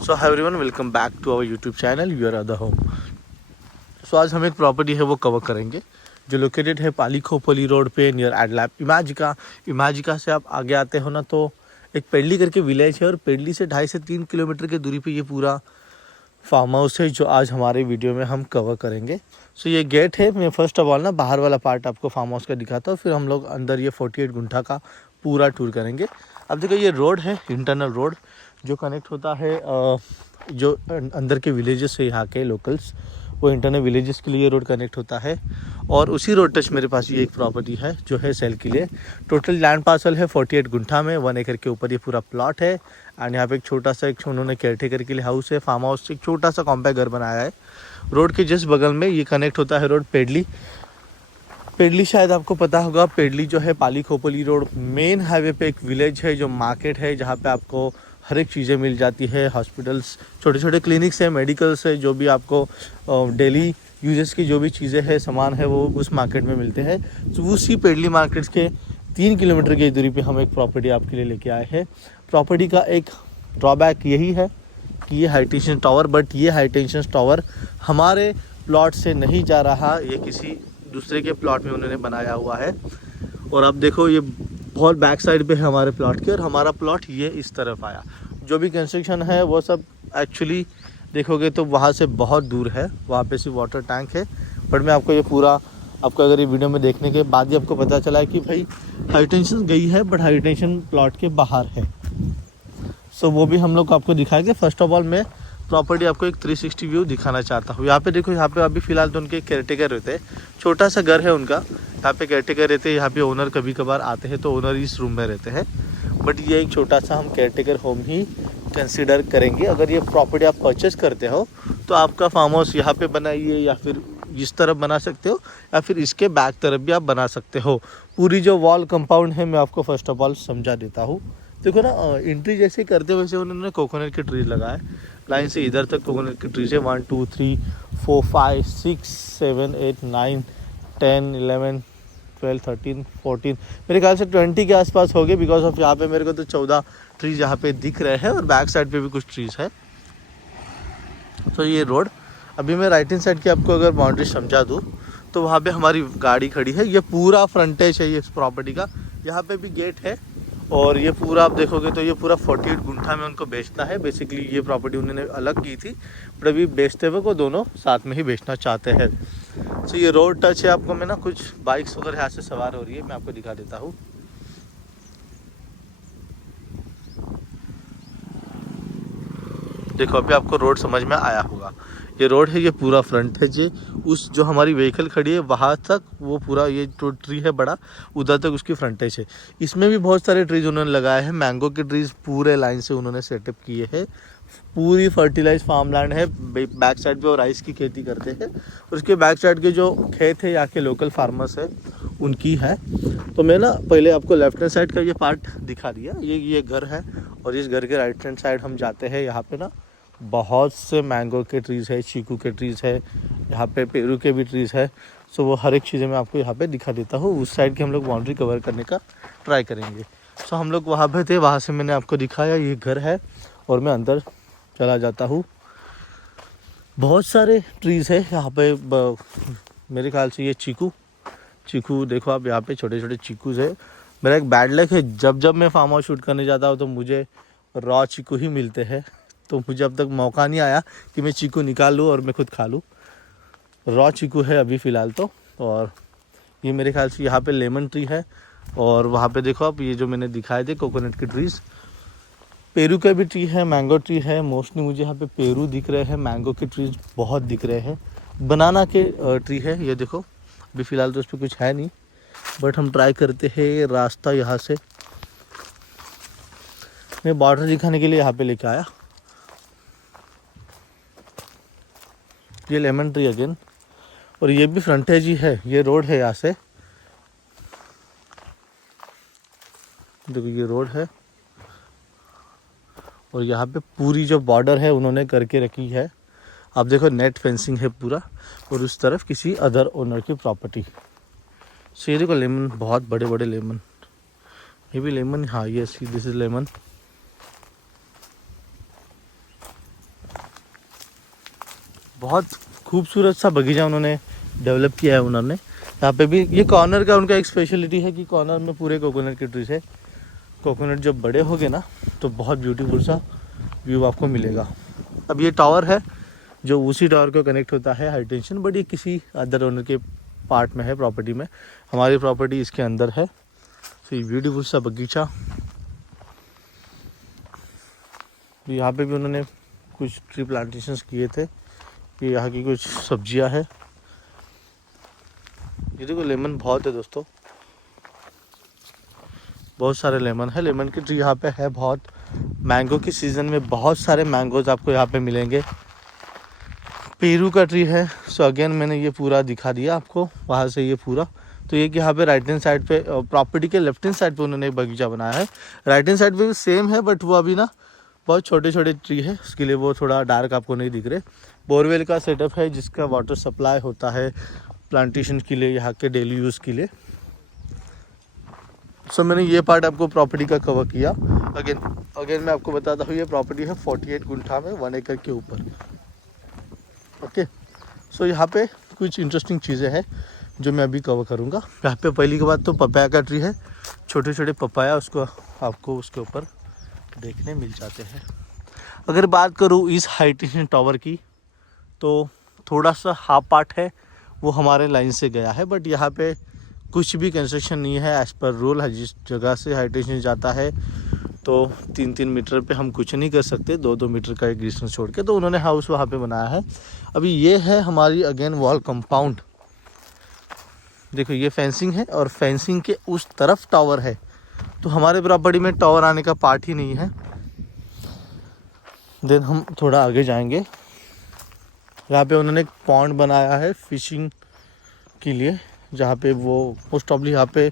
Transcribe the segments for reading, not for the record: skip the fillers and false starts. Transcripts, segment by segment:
So hi everyone, welcome back to our YouTube channel your other home. So आज हम एक property है वो कवर करेंगे जो लोकेटेड है पाली खोपोली रोड पे नियर एडलैप इमाजिका से आप आगे आते हो ना तो एक पेडली करके विलेज है और पेडली से 2.5 से 3 किलोमीटर की दूरी पे ये पूरा फार्म हाउस है जो आज हमारे वीडियो में हम कवर करेंगे। सो ये गेट है। मैं फर्स्ट ऑफ ऑल ना बाहर वाला पार्ट आपको फार्म हाउस का दिखाता हूँ, फिर हम लोग अंदर ये 48 गुंठा का पूरा टूर करेंगे। अब देखो ये रोड है, इंटरनल रोड जो कनेक्ट होता है जो अंदर के विलेजेस से यहाँ के लोकल्स, वो इंटरनल विलेजेस के लिए रोड कनेक्ट होता है। और उसी रोड टच मेरे पास ये एक प्रॉपर्टी है जो है सेल के लिए। टोटल लैंड पार्सल है 48 गुंठा में, 1 एकड़ के ऊपर ये पूरा प्लॉट है। एंड यहाँ पे एक छोटा सा एक उन्होंने केयरटेकर के लिए हाउस है, फार्म हाउस से एक छोटा सा कॉम्पैक्ट घर बनाया है। रोड के जस्ट बगल में ये कनेक्ट होता है रोड पेडली शायद आपको पता होगा। पेडली जो है पाली खोपोली रोड मेन हाईवे पे एक विलेज है जो मार्केट है, जहाँ पे आपको हर एक चीज़ें मिल जाती है। हॉस्पिटल्स, छोटे छोटे क्लिनिक्स है, मेडिकल्स है, जो भी आपको डेली यूजेस की जो भी चीज़ें हैं, सामान है, वो उस मार्केट में मिलते हैं। तो उसी पेडली मार्केट्स के 3 किलोमीटर की दूरी पे हम एक प्रॉपर्टी आपके लिए लेके आए हैं। प्रॉपर्टी का एक ड्रॉबैक यही है कि ये हाई टेंशन टावर, बट ये हाई टेंशन टावर हमारे प्लॉट से नहीं जा रहा, ये किसी दूसरे के प्लॉट में उन्होंने बनाया हुआ है। और अब देखो ये बहुत बैक साइड पे है हमारे प्लॉट के, और हमारा प्लॉट ये इस तरफ आया। जो भी कंस्ट्रक्शन है वो सब एक्चुअली देखोगे तो वहाँ से बहुत दूर है, वहाँ पे सिर्फ वाटर टैंक है। बट मैं आपको ये पूरा, आपको अगर ये वीडियो में देखने के बाद ही आपको पता चला है कि भाई हाई टेंशन गई है, बट हाई टेंशन प्लॉट के बाहर है। सो वो भी हम लोग आपको दिखाएंगे। फर्स्ट ऑफ ऑल मैं प्रॉपर्टी आपको एक 360 व्यू दिखाना चाहता हूँ। यहाँ पे देखो, यहाँ पे अभी फ़िलहाल तो उनके केयरटेकर रहते हैं, छोटा सा घर है उनका, यहाँ पे केयरटेकर रहते हैं। यहाँ पे ओनर कभी कभार आते हैं तो ओनर इस रूम में रहते हैं। बट ये एक छोटा सा हम केयरटेकर होम ही कंसिडर करेंगे। अगर ये प्रॉपर्टी आप परचेस करते हो तो आपका फार्म हाउस यहाँ पे बनाइए, या फिर इस तरफ बना सकते हो, या फिर इसके बैक तरफ भी आप बना सकते हो। पूरी जो वॉल कंपाउंड है मैं आपको फर्स्ट ऑफ ऑल समझा देता हूँ। देखो ना, एंट्री जैसे करते वैसे उन्होंने कोकोनट के ट्रीज लगाए लाइन से इधर तक। कोकोनट के ट्रीज है 1 2 3 4 5 6 7 8 9 10 11 12 13 14, मेरे ख्याल से 20 के आसपास हो गए। बिकॉज ऑफ यहाँ पे मेरे को तो 14 ट्रीज यहाँ पे दिख रहे हैं, और बैक साइड पे भी कुछ ट्रीज है। तो ये रोड, अभी मैं राइट हैंड साइड की आपको अगर बाउंड्री समझा दूँ तो वहाँ पे हमारी गाड़ी खड़ी है। ये पूरा फ्रंटेज है ये इस प्रॉपर्टी का। यहाँ पे भी गेट है, और ये पूरा आप देखोगे तो ये पूरा 48 गुंठा में उनको बेचना है। बेसिकली ये प्रॉपर्टी उन्होंने अलग की थी, बट अभी बेचते हुए को दोनों साथ में ही बेचना चाहते हैं। तो ये रोड टच है। आपको मैं ना कुछ बाइक्स वगैरह यहाँ से सवार हो रही है, मैं आपको दिखा देता हूँ। देखो अभी आपको रोड समझ में आया होगा। ये रोड है, ये पूरा फ्रंट है जी। उस जो हमारी व्हीकल खड़ी है वहाँ तक वो पूरा ये जो ट्री है बड़ा, उधर तक उसकी फ्रंटेज है। इसमें भी बहुत सारे ट्रीज उन्होंने लगाए हैं, मैंगो के ट्रीज पूरे लाइन से उन्होंने सेटअप किए हैं। पूरी फर्टिलाइज फार्म लैंड है। बैक साइड पे और राइस की खेती करते हैं, और उसके बैक साइड के जो खेत है यहाँ के लोकल फार्मर्स है उनकी है। तो मैं ना पहले आपको लेफ्ट हैंड साइड का ये पार्ट दिखा दिया। ये घर है, और इस घर के राइट हैंड साइड हम जाते हैं। यहाँ पे ना बहुत से मैंगो के ट्रीज़ है, चीकू के ट्रीज़ है, यहाँ पे पेरू के भी ट्रीज़ है। सो वो हर एक चीज़ें मैं आपको यहाँ पे दिखा देता हूँ। उस साइड की हम लोग बाउंड्री कवर करने का ट्राई करेंगे। सो हम लोग वहाँ पे थे, वहाँ से मैंने आपको दिखाया ये घर है, और मैं अंदर चला जाता हूँ। बहुत सारे ट्रीज़ है यहाँ पे। मेरे ख्याल से ये चीकू देखो आप, यहाँ पे छोटे छोटे चीकूज़ है। मेरा एक बैड लक है, जब मैं फार्म हाउस शूट करने जाता हूँ तो मुझे रॉ चीकू ही मिलते हैं। तो मुझे अब तक मौका नहीं आया कि मैं चीकू निकाल लूँ और मैं खुद खा लूँ। रॉ चीकू है अभी फ़िलहाल तो। और ये मेरे ख्याल से यहाँ पे लेमन ट्री है, और वहाँ पे देखो आप ये जो मैंने दिखाए थे कोकोनट के ट्रीज़। पेरू का भी ट्री है, मैंगो ट्री है। मोस्टली मुझे यहाँ पे पेरू दिख रहे हैं, मैंगो के ट्रीज बहुत दिख रहे हैं। बनाना के ट्री है, ये देखो। अभी फ़िलहाल तो उस पर कुछ है नहीं, बट हम ट्राई करते हैं रास्ता यहाँ से। मैं बॉर्डर दिखाने के लिए यहाँ पे लेके आया। ये लेमन ट्री अगेन, और ये भी फ्रंटेज ही है। ये रोड है यहाँ से, देखो ये रोड है, और यहाँ पे पूरी जो बॉर्डर है उन्होंने करके रखी है। आप देखो नेट फेंसिंग है पूरा, और उस तरफ किसी अदर ओनर की प्रॉपर्टी। सो ये देखो लेमन, बहुत बड़े बड़े लेमन। ये भी लेमन, हाँ ये दिस इज लेमन। बहुत खूबसूरत सा बगीचा उन्होंने डेवलप किया है उन्होंने। यहाँ पे भी ये कॉर्नर का उनका एक स्पेशलिटी है कि कॉर्नर में पूरे कोकोनट के ट्रीज है। कोकोनट जब बड़े हो गए ना तो बहुत ब्यूटीफुल सा व्यू आपको मिलेगा। अब ये टावर है जो उसी टावर को कनेक्ट होता है हाई टेंशन, बट ये किसी अदर ओनर के पार्ट में है, प्रॉपर्टी में। हमारी प्रॉपर्टी इसके अंदर है। तो ये ब्यूटीफुल सा बगीचा। यहाँ पे भी उन्होंने कुछ ट्री प्लांटेशंस किए थे। ये यहाँ की कुछ सब्जियां है। ये देखो लेमन बहुत है दोस्तों, बहुत सारे लेमन है। लेमन की ट्री यहाँ पे है बहुत। मैंगो की सीज़न में बहुत सारे मैंगोज आपको यहाँ पे मिलेंगे। पेरू का ट्री है। सो अगेन मैंने ये पूरा दिखा दिया आपको वहाँ से ये पूरा। तो ये कि यहाँ पे राइट हैंड साइड पे प्रॉपर्टी के लेफ्ट हैंड साइड पे उन्होंने एक बगीचा बनाया है। राइट हैंड साइड पे भी सेम है, बट वो अभी ना बहुत छोटे छोटे ट्री है, उसके लिए वो थोड़ा डार्क आपको नहीं दिख रहे। बोरवेल का सेटअप है जिसका वाटर सप्लाई होता है प्लांटेशन के लिए, यहाँ के डेली यूज़ के लिए। सो मैंने ये पार्ट आपको प्रॉपर्टी का कवर किया। अगेन मैं आपको बताता हूँ, ये प्रॉपर्टी है 48 गुंठा में 1 एकड़ के ऊपर। ओके, सो यहाँ पे कुछ इंटरेस्टिंग चीज़ें हैं जो मैं अभी कवर करूँगा। यहाँ पे पहली की बात तो पपाया का ट्री है। छोटे छोटे पपाया उसको आपको उसके ऊपर देखने मिल जाते हैं। अगर बात करूँ इस हाई टेंशन टावर की, तो थोड़ा सा हाफ पार्ट है वो हमारे लाइन से गया है, बट यहाँ पे कुछ भी कंस्ट्रक्शन नहीं है। एज़ पर रूल है, जिस जगह से हाई टेंशन जाता है तो 3-3 मीटर पे हम कुछ नहीं कर सकते, 2-2 मीटर का एक डिस्टेंस छोड़ के। तो उन्होंने हाउस वहाँ पे बनाया है। अभी ये है हमारी अगेन वॉल कंपाउंड। देखो ये फेंसिंग है और फेंसिंग के उस तरफ टावर है। तो हमारे प्रॉपर्टी में टावर आने का पार्ट ही नहीं है। देन हम थोड़ा आगे जाएंगे। यहाँ पे उन्होंने एक पॉन्ड बनाया है फिशिंग के लिए, जहाँ पे वो मोस्ट ऑफली यहाँ पे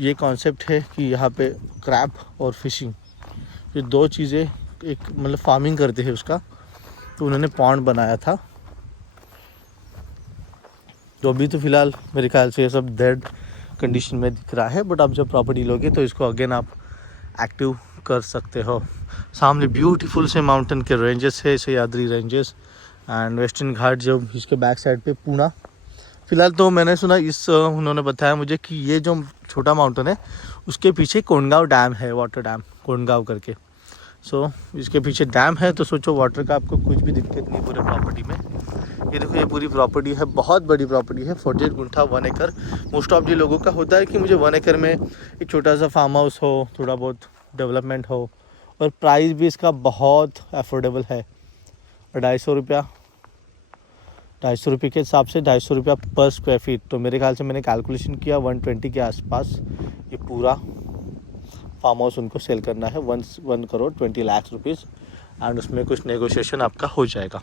ये कॉन्सेप्ट है कि यहाँ पे क्रैब और फिशिंग ये दो चीज़ें एक मतलब फार्मिंग करते हैं उसका। तो उन्होंने पॉन्ड बनाया था। तो अभी तो फ़िलहाल मेरे ख्याल से ये सब डेड कंडीशन में दिख रहा है, बट आप जब प्रॉपर्टी लोगे तो इसको अगेन आप एक्टिव कर सकते हो। सामने ब्यूटीफुल से माउंटेन के रेंजेस है, सह्याद्री रेंजेस एंड वेस्टर्न घाट जो इसके बैक साइड पे पूना। फिलहाल तो मैंने सुना उन्होंने बताया मुझे कि ये जो छोटा माउंटेन है उसके पीछे कोंडगांव डैम है, वाटर डैम कोंडगांव करके। सो इसके पीछे डैम है, तो सोचो वाटर का आपको कुछ भी दिक्कत नहीं पूरे प्रॉपर्टी में। ये देखो ये पूरी प्रॉपर्टी है, बहुत बड़ी प्रॉपर्टी है, 48 गुंठा 1 एकड़। मोस्ट ऑफ दी लोगों का होता है कि मुझे 1 एकड़ में एक छोटा सा फार्म हाउस हो, थोड़ा बहुत डेवलपमेंट हो, और प्राइस भी इसका बहुत अफोर्डेबल है। 250 रुपये के हिसाब से 250 रुपया पर स्क्वायर फीट। तो मेरे ख्याल से मैंने कैलकुलेशन किया 120 के आसपास ये पूरा फार्म हाउस उनको सेल करना है। 1 करोड़ 20 लाख रुपीज़, एंड उसमें कुछ नेगोशिएशन आपका हो जाएगा।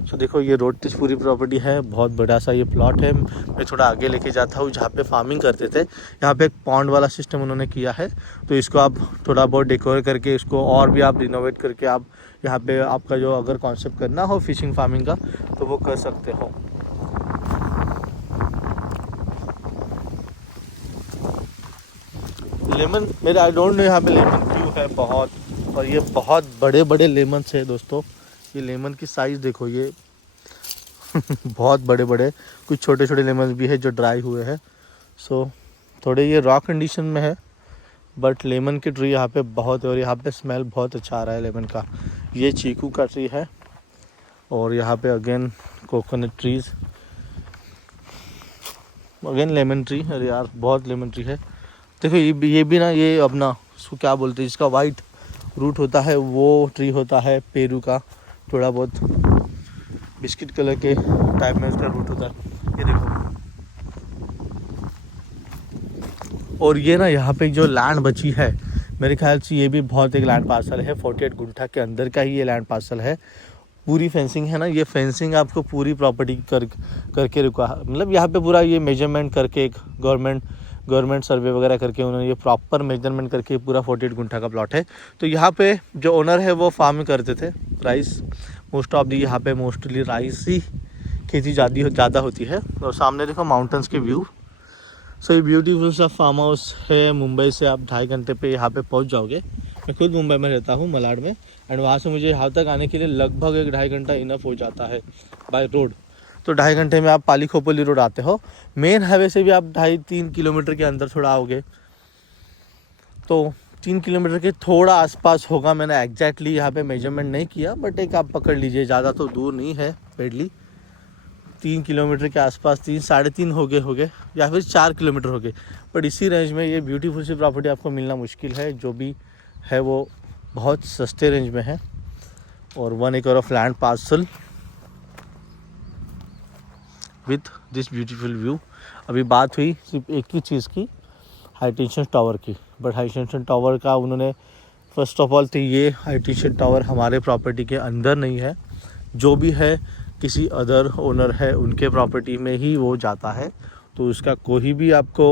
सो देखो ये रोड टच पूरी प्रॉपर्टी है, बहुत बड़ा सा ये प्लॉट है। मैं थोड़ा आगे लेके जाता हूँ जहाँ पे फार्मिंग करते थे। यहाँ पे एक पॉन्ड वाला सिस्टम उन्होंने किया है, तो इसको आप थोड़ा बहुत डेकोर करके इसको और भी आप रिनोवेट करके आप यहाँ पे आपका जो अगर कॉन्सेप्ट करना हो फिशिंग फार्मिंग का तो वो कर सकते हो। लेमन मेरे आई डोंट नो यहाँ पे लेमन क्यों है बहुत, और ये बहुत बड़े बड़े लेमन है दोस्तों। ये लेमन की साइज़ देखो ये बहुत बड़े बड़े, कुछ छोटे छोटे लेमन भी है जो ड्राई हुए हैं। सो थोड़े ये रॉ कंडीशन में है, बट लेमन की ट्री यहाँ पे बहुत है, और यहाँ पे स्मेल बहुत अच्छा आ रहा है लेमन का। ये चीकू का ट्री है, और यहाँ पे again coconut trees, again lemon tree. अरे यार बहुत लेमन ट्री है। देखो ये भी ना, ये अपना उसको क्या बोलते हैं, जिसका वाइट रूट होता है वो ट्री होता है पेरू का, थोड़ा बहुत बिस्किट कलर के टाइप में उसका रूट होता है। ये देखो, और ये ना यहाँ पे जो लैंड बची है मेरे ख्याल से ये भी बहुत एक लैंड पार्सल है, 48 गुंठा के अंदर का ही ये लैंड पार्सल है। पूरी फेंसिंग है ना, ये फेंसिंग आपको पूरी प्रॉपर्टी करके रुका, मतलब यहाँ पे पूरा ये मेजरमेंट करके एक गवर्नमेंट सर्वे वगैरह करके उन्होंने ये प्रॉपर मेजरमेंट करके पूरा 48 गुंठा का प्लॉट है। तो यहाँ पे जो ओनर है वो फार्मिंग करते थे राइस, मोस्ट ऑफ दी यहाँ पे मोस्टली राइस ही खेती ज़्यादा होती है। और सामने देखो माउंटेन्स के व्यू। सो ये ब्यूटीफुल सा फार्म हाउस है। मुंबई से आप 2.5 घंटे पे यहाँ पे पहुँच जाओगे। मैं खुद मुंबई में रहता हूँ, मलाड में, एंड वहाँ से मुझे यहाँ तक आने के लिए लगभग 1-2.5 घंटा इनफ हो जाता है बाय रोड। तो 2.5 घंटे में आप पाली खोपोली रोड आते हो। मेन हाईवे से भी आप 2.5-3 किलोमीटर के अंदर थोड़ा आओगे तो 3 किलोमीटर के थोड़ा आसपास होगा। मैंने एग्जैक्टली यहाँ पे मेजरमेंट नहीं किया, बट एक आप पकड़ लीजिए, ज़्यादा तो दूर नहीं है पेडली। 3 किलोमीटर के आसपास, 3-3.5 हो गए या फिर 4 किलोमीटर हो गए। बट इसी रेंज में ये ब्यूटीफुल सी प्रॉपर्टी आपको मिलना मुश्किल है। जो भी है वो बहुत सस्ते रेंज में है। और 1 acre of land parcel with this beautiful view. अभी बात हुई सिर्फ एक ही चीज़ की, हाई टेंशन टावर की। बट हाई टेंशन टावर का उन्होंने, फर्स्ट ऑफ ऑल तो ये हाई टेंशन टावर हमारे प्रॉपर्टी के अंदर नहीं है। जो भी है किसी अदर ओनर है उनके प्रॉपर्टी में ही वो जाता है। तो उसका कोई भी आपको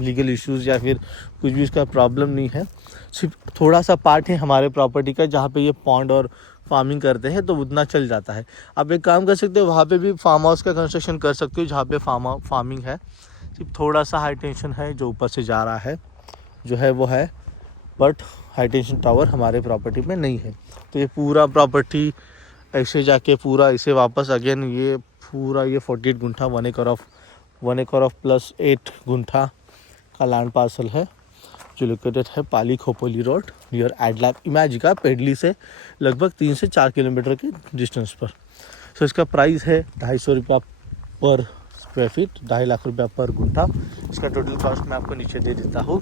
लीगल इश्यूज़ या फिर कुछ भी उसका प्रॉब्लम नहीं है। सिर्फ थोड़ा सा पार्ट है हमारे प्रॉपर्टी का जहाँ पे ये पॉन्ड और फार्मिंग करते हैं, तो उतना चल जाता है। आप एक काम कर सकते हो, वहाँ पे भी फार्म हाउस का कंस्ट्रक्शन कर सकते हो जहाँ पे फार्मिंग है। सिर्फ थोड़ा सा हाई टेंशन है जो ऊपर से जा रहा है, जो है वो है, बट हाई टेंशन टावर हमारे प्रॉपर्टी में नहीं है। तो ये पूरा प्रॉपर्टी ऐसे जाके पूरा इसे वापस अगेन ये पूरा ये 48 guntha 1 acre of plus 8 guntha का लैंड पार्सल है, जो लोकेटेड है पाली खोपोली रोड नियर एडलैप इमेजिका, पेडली से लगभग 3 से 4 किलोमीटर के डिस्टेंस पर। सो इसका प्राइस है 250 रुपया पर स्क्वायर फीट, 2.5 लाख रुपया पर गुंठा। इसका टोटल कॉस्ट मैं आपको नीचे दे देता हूँ।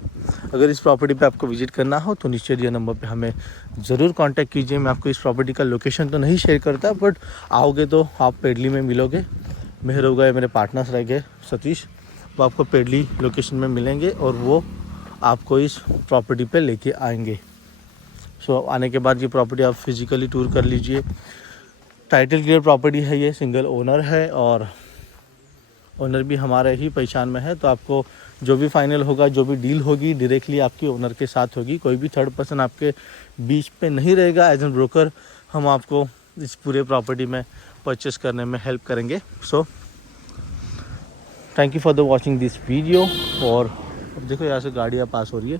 अगर इस प्रॉपर्टी पे आपको विजिट करना हो तो नीचे दिए नंबर पे हमें ज़रूर कांटेक्ट कीजिए। मैं आपको इस प्रॉपर्टी का लोकेशन तो नहीं शेयर करता, बट आओगे तो आप पेडली में मिलोगे। मेहर हो गए, मेरे पार्टनर्स रह गए सतीश, वो आपको पेडली लोकेशन में मिलेंगे और वो आपको इस प्रॉपर्टी पे लेके आएंगे। सो आने के बाद ये प्रॉपर्टी आप फिजिकली टूर कर लीजिए। टाइटल क्लियर प्रॉपर्टी है, ये सिंगल ओनर है और ओनर भी हमारे ही पहचान में है। तो आपको जो भी फाइनल होगा, जो भी डील होगी, डायरेक्टली आपकी ओनर के साथ होगी। कोई भी थर्ड पर्सन आपके बीच पे नहीं रहेगा। एज एन ब्रोकर हम आपको इस पूरे प्रॉपर्टी में परचेस करने में हेल्प करेंगे। So thank you for the watching this video. और अब देखो यहाँ से गाड़ियाँ पास हो रही है,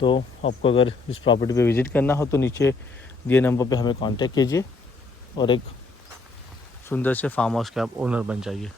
तो आपको अगर इस प्रॉपर्टी पे विज़िट करना हो तो नीचे दिए नंबर पे हमें कांटेक्ट कीजिए और एक सुंदर से फार्म हाउस के आप ओनर बन जाइए।